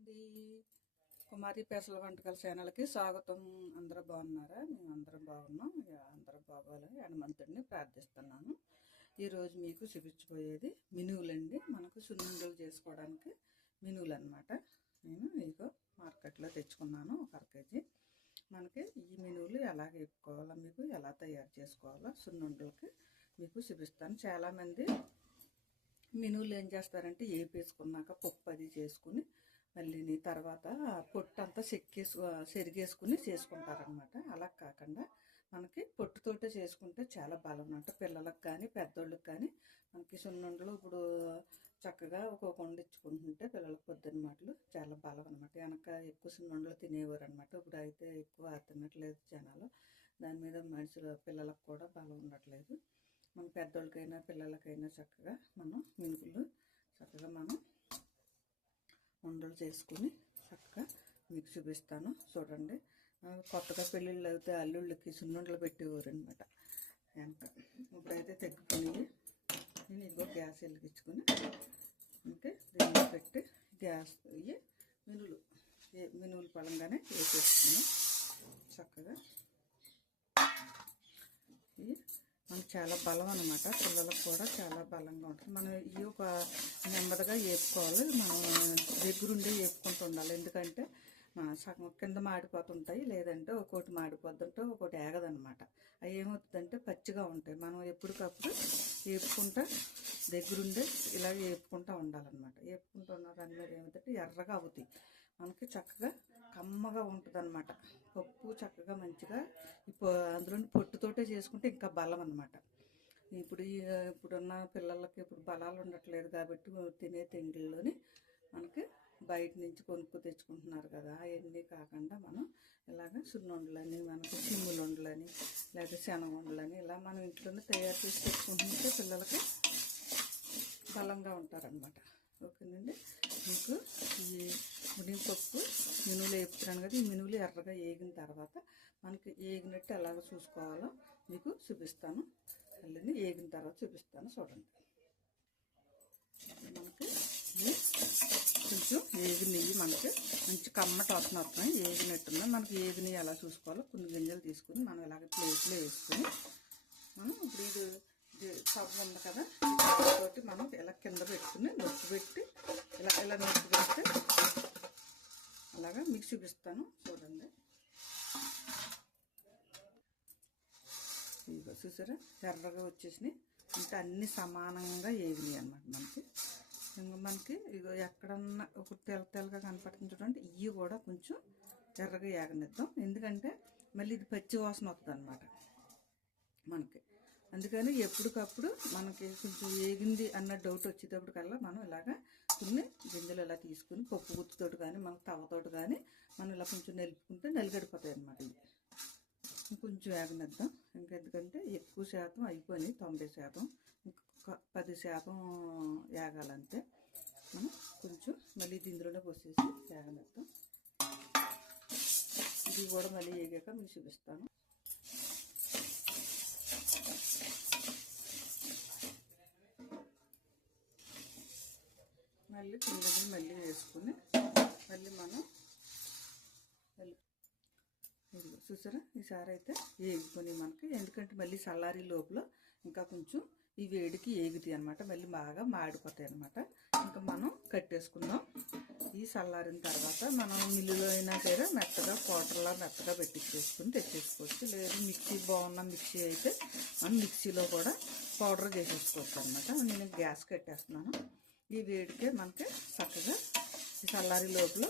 అండి. కుమారి పెసల వంటకాల ఛానల్కి స్వాగతం. అందరూ బాగున్నారా? మేము అందరం బాగున్నాం. అందరం బాగోవాలని హనుమంతుడిని ప్రార్థిస్తున్నాను. ఈరోజు మీకు చూపించబోయేది మినువులండి. మనకు సున్నుండలు చేసుకోవడానికి మినువులు అనమాట నేను మీకు మార్కెట్లో తెచ్చుకున్నాను ఒక అర కేజీ. మనకి ఈ మినువులు ఎలా వేపుకోవాలో మీకు ఎలా తయారు చేసుకోవాలో సున్నుండలకి మీకు చూపిస్తాను. చాలామంది మినువులు ఏం చేస్తారంటే వేపేసుకున్నాక పప్పు అది చేసుకుని మళ్ళీ తర్వాత పొట్టంతా చెక్కేసు చెరిగేసుకుని చేసుకుంటారనమాట అలా కాకుండా మనకి పొట్టుతోటే చేసుకుంటే చాలా బలం అంటే. పిల్లలకు కానీ పెద్దోళ్ళకి కానీ మనకి సున్నుండలు ఇప్పుడు చక్కగా ఒక కొండ ఇచ్చుకుంటుంటే పిల్లలకు పొద్దున్న మాటలు చాలా బలం అనమాట వెనక ఎక్కువ సున్నుండలు తినేవారు అనమాట ఇప్పుడు అయితే ఎక్కువ తినట్లేదు జనాలు. దాని మీద మనుషులు పిల్లలకు కూడా బలం ఉండట్లేదు. మన పెద్దోళ్ళకైనా పిల్లలకైనా చక్కగా మనం మినుకులు చక్కగా మనం ఉండలు చేసుకుని చక్కగా మీకు చూపిస్తాను. చూడండి. కొత్తగా పెళ్ళిళ్ళు అయితే అల్లుళ్ళకి సున్నుండలు పెట్టేవారు అనమాట వెనక ఇప్పుడైతే తగ్గిపోయి నేను ఇదిగో గ్యాస్ వెలిగించుకుని అంటే దీన్ని పెట్టి గ్యాస్ ఇవి మినువులు ఏ- మినువులు పడంగానే వేసేసుకున్నాం చక్కగా ఇవి మనకు చాలా బలం అనమాట పిల్లలకు కూడా చాలా బలంగా ఉంటుంది. మనం ఇవి ఒక నెమ్మదిగా వేపుకోవాలి మనం దగ్గరుండి వేపుకుంటూ ఉండాలి. ఎందుకంటే సగం కింద మాడిపోతుంటాయి లేదంటే ఒక్కోటి మాడిపోతుంటే ఒక్కోటి ఏగదనమాట అవి ఏమవుతుందంటే పచ్చిగా ఉంటాయి. మనం ఎప్పటికప్పుడు వేపుకుంటా దగ్గరుండే ఇలా వేపుకుంటూ ఉండాలన్నమాట. వేపుకుంటూ ఉన్న దాని మీద ఏమవుతుందంటే ఎర్రగా అవుతాయి. మనకి చక్కగా కమ్మగా ఉంటుంది అనమాట పప్పు చక్కగా మంచిగా ఇప్పుడు అందులో పొట్టుతోటే చేసుకుంటే ఇంకా బలం అనమాట ఇప్పుడు ఇప్పుడున్న పిల్లలకి ఇప్పుడు బలాలు ఉండట్లేదు కాబట్టి తినే తిండిలోని మనకి బయట నుంచి కొనుక్కు తెచ్చుకుంటున్నారు కదా అవన్నీ కాకుండా మనం ఇలాగ సున్నుండలని మనకి చిమ్ములుండలని లేదా ఇలా మనం ఇంట్లోనే తయారు చేసి పెట్టుకుంటుంటే పిల్లలకి బలంగా ఉంటారనమాట ఓకేనండి. మీకు ఈ మునిపప్పు మినువులు వేపుతున్నాను కదా ఈ మినువులు ఎర్రగా వేగిన తర్వాత మనకి వేగినట్టు ఎలాగ చూసుకోవాలో మీకు చూపిస్తాను. అల్లని వేగిన తర్వాత చూపిస్తాను చూడండి. మనకి కొంచెం కొంచెం నెయ్యి మనకి మంచి కమ్మట వస్తుంది వస్తున్నాయి ఏగినట్టున్నాయి మనకి ఏగినవి ఎలా చూసుకోవాలో కొన్ని గింజలు తీసుకుని మనం ఇలాగ ప్లేట్లో వేసుకొని మనం ఇప్పుడు ఇది ఇది ఉంది కదా. తోటి మనం ఇలా కింద పెట్టుకుని నొప్పి పెట్టి ఇలా ఇలా నొప్పి పెడితే అలాగా మీకు చూపిస్తాను చూడండి. ఇదిగో చూసారా? ఎర్రగా వచ్చేసినాయి. అంటే అన్ని సమానంగా ఏగినాయి అన్నమాట మనకి. ఇంకా మనకి ఇగో ఎక్కడన్నా ఒక తెల్ల తెల్లగా కనపడుతుంది చూడండి. ఇవి కూడా కొంచెం ఎర్రగా ఏగనిద్దాం. ఎందుకంటే మళ్ళీ ఇది పచ్చి వాసన వస్తుంది అనమాట మనకి. అందుకని ఎప్పటికప్పుడు మనకి కొంచెం ఏగింది అన్న డౌట్ వచ్చేటప్పటికల్లా మనం ఇలాగా కొన్ని గింజలు ఇలా తీసుకుని పప్పు గుత్తుతోటి కానీ మన తవతోటి కానీ మనం ఇలా కొంచెం నలుపుకుంటే నలిగడిపోతాయి అనమాట ఇవి. కొంచెం వేగనిద్దాం. ఇంకా ఎందుకంటే ఎక్కువ శాతం అయిపోయి తొంభై శాతం. ఇంకొక పది శాతం వేగాలంటే మనం కొంచెం మళ్ళీ ఇది ఇందులోనే పోసేసి వేగనిద్దాం. ఇది కూడా మళ్ళీ వేగాక మీకు చూపిస్తాను. మళ్ళీ పిండిని మళ్ళీ వేసుకుని మళ్ళీ మనం ఇదిగో చూసారా? ఈసారి అయితే ఏగిపోయి మనకి ఎందుకంటే మళ్ళీ చల్లారి లోపల ఇంకా కొంచెం ఈ వేడికి ఏగుతాయి అనమాట మళ్ళీ బాగా మాడిపోతాయి అనమాట ఇంకా మనం కట్టేసుకుందాం. ఈ చల్లారిన తర్వాత మనం మిల్లులో అయినా సరే మెత్తగా పౌడర్లా మెత్తగా పెట్టించేసుకుని తెచ్చేసుకోవచ్చు. లేదు మిక్సీ బాగున్న మిక్సీ అయితే మనం మిక్సీలో కూడా పౌడర్ చేసేసుకోవచ్చు అనమాట నేను గ్యాస్ కట్టేస్తున్నాను. ఈ వేడికే మనకి చక్కగా ఈ చల్లారి లోపల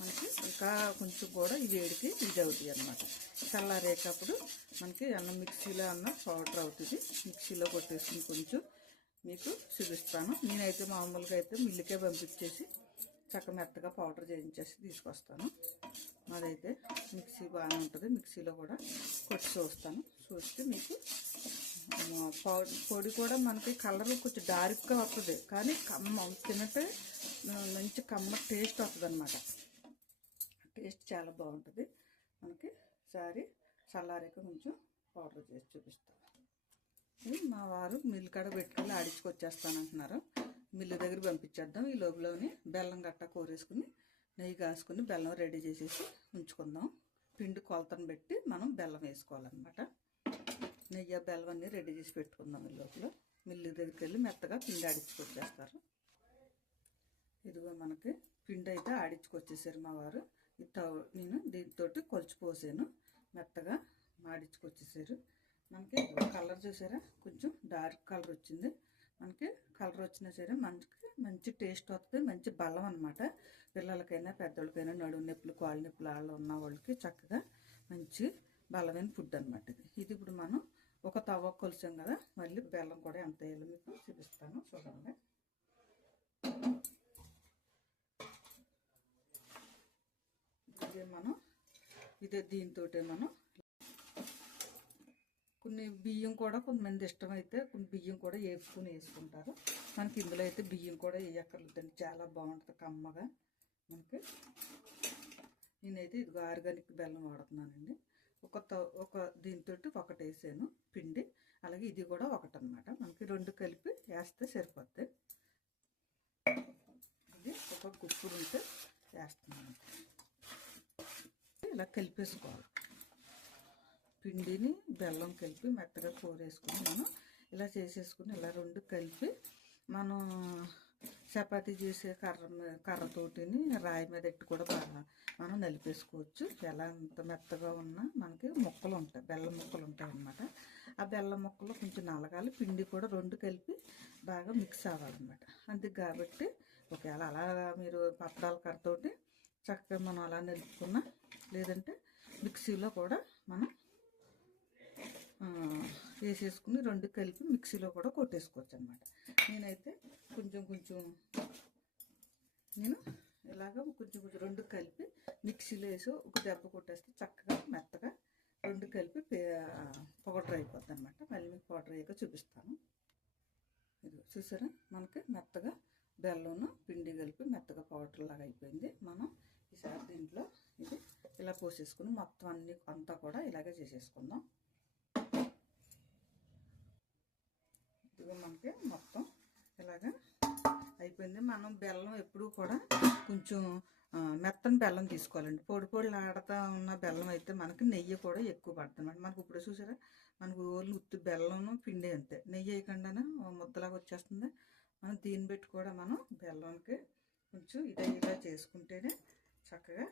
మనకి ఇంకా కొంచెం కూడా ఈ వేడికి ఇది అవుతుంది అనమాట చల్లారేటప్పుడు మనకి అన్నం మిక్సీలో అన్న పౌడర్ అవుతుంది. మిక్సీలో కొట్టేసుకుని కొంచెం మీకు చూపిస్తాను. నేనైతే మామూలుగా అయితే మిల్లుకే పంపించేసి చక్క మెత్తగా పౌడర్ చేయించేసి తీసుకొస్తాను. అదైతే మిక్సీ బాగానే ఉంటుంది. మిక్సీలో కూడా కొట్టి చూస్తాను. చూస్తే మీకు పౌడర్ పొడి కూడా మనకి కలర్ కొంచెం డార్క్గా వస్తుంది. కానీ కమ్మ తినటే మంచి కమ్మ టేస్ట్ వస్తుంది అనమాట టేస్ట్ చాలా బాగుంటుంది. మనకి సారి చల్లారాక కొంచెం పౌడర్ చేసి చూపిస్తాను. మా వారు మిల్లు కాడ పెట్టుకెళ్ళి ఆడించుకొచ్చేస్తానంటున్నారు. మిల్లు దగ్గర పంపించేద్దాం. ఈ లోపలనే బెల్లం గట్ట కోరేసుకుని నెయ్యి కాసుకుని బెల్లం రెడీ చేసేసి ఉంచుకుందాం. పిండి కొలతను పెట్టి మనం బెల్లం వేసుకోవాలన్నమాట. నెయ్యి బెల్లం అన్నీ రెడీ చేసి పెట్టుకుందాం ఈ లోపల. మిల్లు దగ్గరికి వెళ్ళి మెత్తగా పిండి ఆడించుకొచ్చేస్తారు. ఇదిగో మనకి పిండి అయితే ఆడించుకొచ్చేసారు మా వారు. ఇది నేను దీంతో కొలిచిపోసాను మెత్తగా ఆడించుకొచ్చేసారు మనకి కలర్ చూసారా? కొంచెం డార్క్ కలర్ వచ్చింది. మనకి కలర్ వచ్చినా సరే మనకి మంచి టేస్ట్ వస్తుంది. మంచి బలం అనమాట పిల్లలకైనా పెద్దోళ్ళకైనా నడుము నొప్పులు కాలు నొప్పులు వాళ్ళు ఉన్న వాళ్ళకి చక్కగా మంచి బలమైన ఫుడ్ అనమాట ఇది. ఇది ఇప్పుడు మనం ఒక తవ్వ కొలిసాం కదా మళ్ళీ బెల్లం కూడా ఎంత వేయాలో మీకు చూపిస్తాను. చూడండి. ఇదే మనం ఇదే దీంతో మనం కొన్ని బియ్యం కూడా కొంతమంది ఇష్టమైతే కొన్ని బియ్యం కూడా వేసుకుని వేసుకుంటారు. మనకి ఇందులో అయితే బియ్యం కూడా వేయక్కర్లేదండి. చాలా బాగుంటుంది కమ్మగా. మనకి నేనైతే ఇది ఆర్గానిక్ బెల్లం వాడుతున్నానండి. ఒక త- ఒక దీంతో ఒకటి వేసాను పిండి. అలాగే ఇది కూడా ఒకటి అనమాట మనకి రెండు కలిపి వేస్తే సరిపోద్ది. ఇది ఒక గుప్పుడు ఉంటే వేస్తున్నాను. ఇలా కలిపేసుకోవాలి. పిండిని బెల్లం కలిపి మెత్తగా కూరేసుకుని మనం ఇలా చేసేసుకుని ఇలా రెండు కలిపి మనం చపాతీ చేసే కర్ర కర్రతోటిని రాయి మీద ఎట్టి కూడా బాగా మనం నలిపేసుకోవచ్చు. ఎలా అంత మెత్తగా ఉన్నా మనకి ముక్కలు ఉంటాయి బెల్లం ముక్కలు ఉంటాయి అన్నమాట ఆ బెల్లం ముక్కలు కొంచెం నలగాలి పిండి కూడా రెండు కలిపి బాగా మిక్స్ అవ్వాలన్నమాట. అందుకు కాబట్టి ఒకవేళ అలా మీరు పత్రాల కర్రతోటి చక్కగా మనం అలా నలుపుకున్నా లేదంటే మిక్సీలో కూడా మనం వేసేసుకుని రెండు కలిపి మిక్సీలో కూడా కొట్టేసుకోవచ్చు అనమాట నేనైతే కొంచెం కొంచెం నేను ఇలాగ కొంచెం కొంచెం రెండు కలిపి మిక్సీలో వేసి ఒక దెబ్బ కొట్టేస్తే చక్కగా మెత్తగా రెండు కలిపి పౌడర్ అయిపోద్ది అనమాట మళ్ళీ మీకు పౌడర్ అయ్యాక చూపిస్తాను. ఇది చూసారా? మనకి మెత్తగా బెల్లం పిండి కలిపి మెత్తగా పౌడర్ లాగా అయిపోయింది. మనం ఈసారి దీంట్లో ఇది ఇలా పోసేసుకుని మొత్తం అన్ని అంతా కూడా ఇలాగే చేసేసుకుందాం. ఇదిగో మనకి మొత్తం ఇలాగా అయిపోయింది. మనం బెల్లం ఎప్పుడూ కూడా కొంచెం మెత్తని బెల్లం తీసుకోవాలండి. పొడి పొడిలాడతా ఆడుతూ ఉన్న బెల్లం అయితే మనకి నెయ్యి కూడా ఎక్కువ పడుతుంది మనకు ఇప్పుడు చూసారా? మనకు ఓన్లీ ఉత్తి బెల్లం పిండి అంతే. నెయ్యి వేయకుండానే ముద్దలాగా వచ్చేస్తుంది. మనం దీన్ని పెట్టి కూడా మనం బెల్లంకి కొంచెం ఇదే ఇలా చేసుకుంటేనే చక్కగా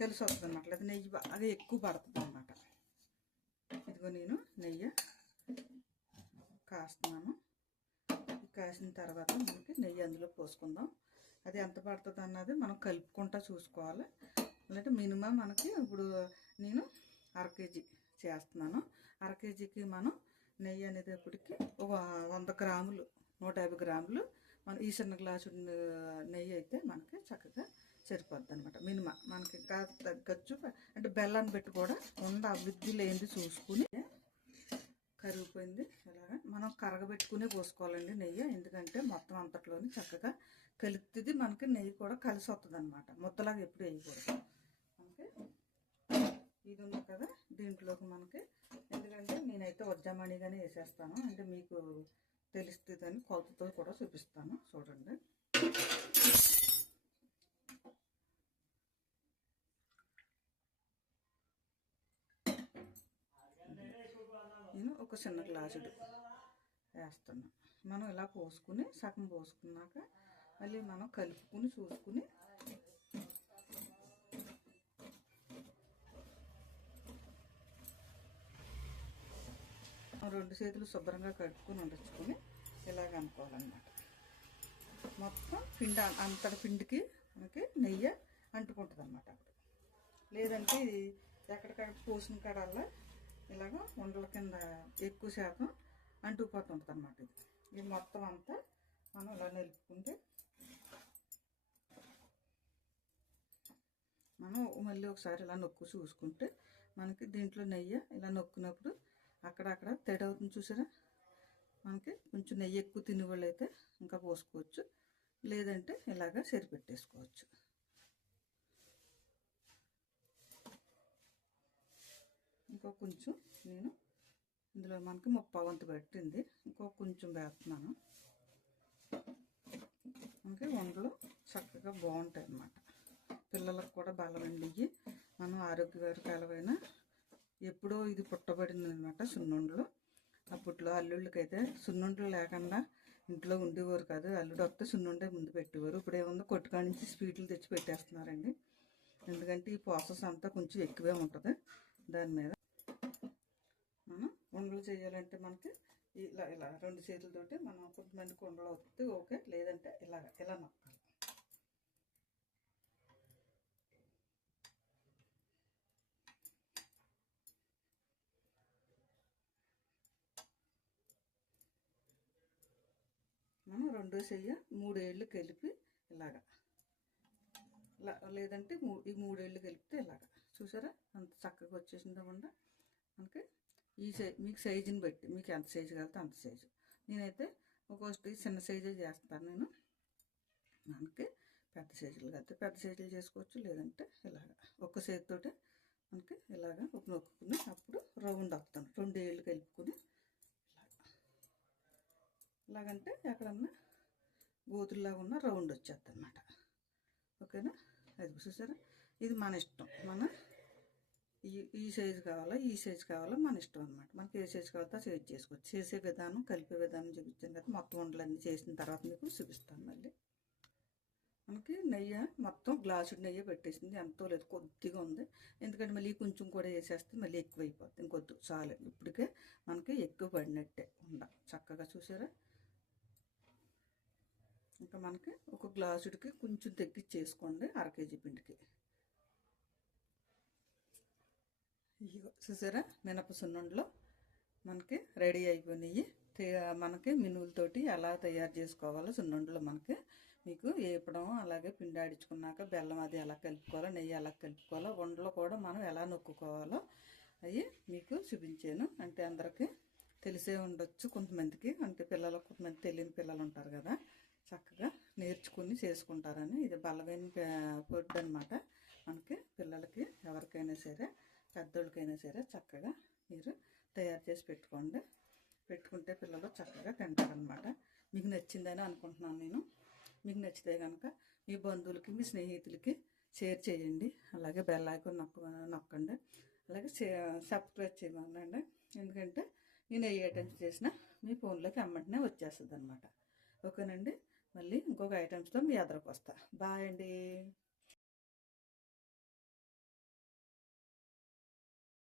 కలిసి వస్తుంది అనమాట లేదా నెయ్యి బాగా ఎక్కువ పడుతుంది అనమాట ఇదిగో నేను నెయ్యి కాస్తున్నాను. కాసిన తర్వాత మనకి నెయ్యి అందులో పోసుకుందాం. అది ఎంత పడుతుంది అన్నది మనం కలుపుకుంటా చూసుకోవాలి. అంటే మినిమం మనకి ఇప్పుడు నేను అర కేజీ చేస్తున్నాను. అర కేజీకి మనం నెయ్యి అనేటప్పటికి ఒక వంద గ్రాములు నూట యాభై గ్రాములు మన ఈ చిన్న గ్లాసు నెయ్యి అయితే మనకి చక్కగా సరిపోద్ది అనమాట మినిమం మనకి ఇంకా తగ్గచ్చు. అంటే బెల్లాన్ని పెట్టి కూడా ఉండ అభివృద్ధి లేనిది చూసుకుని కరిగిపోయింది. ఇలాగా మనం కరగబెట్టుకునే పోసుకోవాలండి నెయ్యి. ఎందుకంటే మొత్తం అంతట్లోని చక్కగా కలుపుతుంది. మనకి నెయ్యి కూడా కలిసి వస్తుంది అనమాట ముద్దలాగా ఎప్పుడు వేయకూడదు. మనకి ఇది ఉంది కదా దీంట్లోకి మనకి. ఎందుకంటే నేనైతే వజ్జామణిగానే వేసేస్తాను. అంటే మీకు తెలుస్తుందని కొలతతో కూడా చూపిస్తాను. చూడండి. నేను ఒక చిన్న గ్లాసుడు. వేస్తున్నాం. మనం ఇలా పోసుకుని సగం పోసుకున్నాక మళ్ళీ మనం కలుపుకుని చూసుకుని రెండు చేతులు శుభ్రంగా కడుక్కొని ఉండొచ్చుకొని ఇలాగ అనుకోవాలన్నమాట. మొత్తం పిండి అంతటి పిండికి మనకి నెయ్యి అంటుకుంటుంది అనమాట అక్కడ లేదంటే ఇది ఎక్కడికక్కడ పోసిన కాడల్లా ఇలాగ ఉండల కింద ఎక్కువ శాతం అంటుకుపోతుంటుంది అనమాట ఇది. ఇది మొత్తం అంతా మనం ఇలా నిలుపుకుంటే మనం మళ్ళీ ఒకసారి ఇలా నొక్కు చూసుకుంటే మనకి దీంట్లో నెయ్యి ఇలా నొక్కినప్పుడు అక్కడక్కడ తేడా అవుతుంది చూసారా? మనకి కొంచెం నెయ్యి ఎక్కువ తినేవాళ్ళు అయితే ఇంకా పోసుకోవచ్చు. లేదంటే ఇలాగా సరిపెట్టేసుకోవచ్చు. ఇంకా కొంచెం నేను ఇందులో మనకి ముప్పై వంతు పెట్టింది. ఇంకో కొంచెం వేస్తున్నాను. మనకి వండలు చక్కగా బాగుంటాయి అన్నమాట. పిల్లలకు కూడా బలం మనం ఆరోగ్యకరకాలమైన ఎప్పుడో ఇది పుట్టబడింది అనమాట సున్నుండలు. అప్పట్లో అల్లుళ్ళకైతే సున్నుండలు లేకుండా ఇంట్లో ఉండేవారు కాదు. అల్లుడు వస్తే సున్నుండే ముందు పెట్టేవారు. ఇప్పుడు ఏముందో కొట్టుకాడి నుంచి స్వీట్లు తెచ్చి పెట్టేస్తున్నారండి. ఎందుకంటే ఈ ప్రాసెస్ అంతా కొంచెం ఎక్కువే ఉంటుంది. దాని మీద కుండలు చేయాలంటే మనకి ఇలా ఇలా రెండు చేతులతోటి మనం కొంతమంది కుండలు వస్తే ఓకే లేదంటే ఇలాగ ఇలా నొక్కాలి. మనం రెండో చెయ్య మూడేళ్ళు కలిపి ఇలాగా. ఇలా లేదంటే మూ ఈ మూడేళ్ళు కలిపితే ఇలాగా. చూసారా? అంత చక్కగా వచ్చేసిందకుండా మనకి ఈ సై మీకు సైజుని బట్టి మీకు ఎంత సైజు కలితే అంత సైజు. నేనైతే ఒక్కొక్కటి చిన్న సైజే చేస్తాను నేను. మనకి పెద్ద సైజులు కలితే పెద్ద సైజులు చేసుకోవచ్చు లేదంటే ఇలాగా. ఒక్క సైజుతోటే మనకి ఇలాగా ఒక నొక్కుని అప్పుడు రౌండ్ వస్తాను రెండు ఏళ్ళు కలుపుకొని ఇలాగంటే ఎక్కడన్నా గోతుల్లాగా ఉన్న రౌండ్ వచ్చేస్తుంది అనమాట ఓకేనా? అది చూసారా? ఇది మన ఇష్టం. మన ఈ ఈ సైజు కావాలా ఈ సైజు కావాలా మన ఇష్టం అనమాట మనకి ఏ సైజు కావాలో సైజ్ చేసుకోవచ్చు. చేసే విధానం కలిపే విధానం చూపించాను కదా మొత్తం వంటలన్నీ చేసిన తర్వాత మీకు చూపిస్తాను మళ్ళీ. మనకి నెయ్యి మొత్తం గ్లాసు నెయ్యి పెట్టేసింది. ఎంతో లేదు కొద్దిగా ఉంది. ఎందుకంటే మళ్ళీ కొంచెం కూడా వేసేస్తే మళ్ళీ ఎక్కువ అయిపోతుంది ఇంకొద్దు చాలు. ఇప్పటికే మనకి ఎక్కువ పడినట్టే ఉండ. చక్కగా చూసారా? ఇంకా మనకి ఒక గ్లాసుడికి కొంచెం తగ్గించేసుకోండి అర కేజీ పిండికి. ఇదిగో చూసారా? మినప సున్నుండలు మనకి రెడీ అయిపోయినాయి. మనకి మినువులతోటి ఎలా తయారు చేసుకోవాలో సున్నుండలు మనకి. మీకు వేపడం అలాగే పిండి ఆడించుకున్నాక బెల్లం అది ఎలా కలుపుకోవాలో నెయ్యి ఎలా కలుపుకోవాలో వండలు కూడా మనం ఎలా నొక్కుకోవాలో అవి మీకు చూపించాను. అంటే అందరికీ తెలిసే ఉండొచ్చు కొంతమందికి. అంటే పిల్లలు కొంతమంది తెలియని పిల్లలు ఉంటారు కదా చక్కగా నేర్చుకుని చేసుకుంటారని. ఇది బలమైన ఫుడ్ అనమాట మనకి పిల్లలకి ఎవరికైనా సరే పెద్దోళ్ళకైనా సరే చక్కగా మీరు తయారు చేసి పెట్టుకోండి. పెట్టుకుంటే పిల్లలు చక్కగా తింటారనమాట మీకు నచ్చిందని అనుకుంటున్నాను నేను. మీకు నచ్చితే కనుక మీ బంధువులకి మీ స్నేహితులకి షేర్ చేయండి. అలాగే బెల్ ఐకాన్ నొక్క నొక్కండి. అలాగే సబ్స్క్రైబ్ చేయమనండి. ఎందుకంటే నేను ఏ ఐటమ్స్ చేసినా మీ ఫోన్లోకి అమ్మంటనే వచ్చేస్తుంది అనమాట ఓకేనండి? మళ్ళీ ఇంకొక ఐటమ్స్తో మీ ఎదురుకు వస్తా బాయ్ అండి.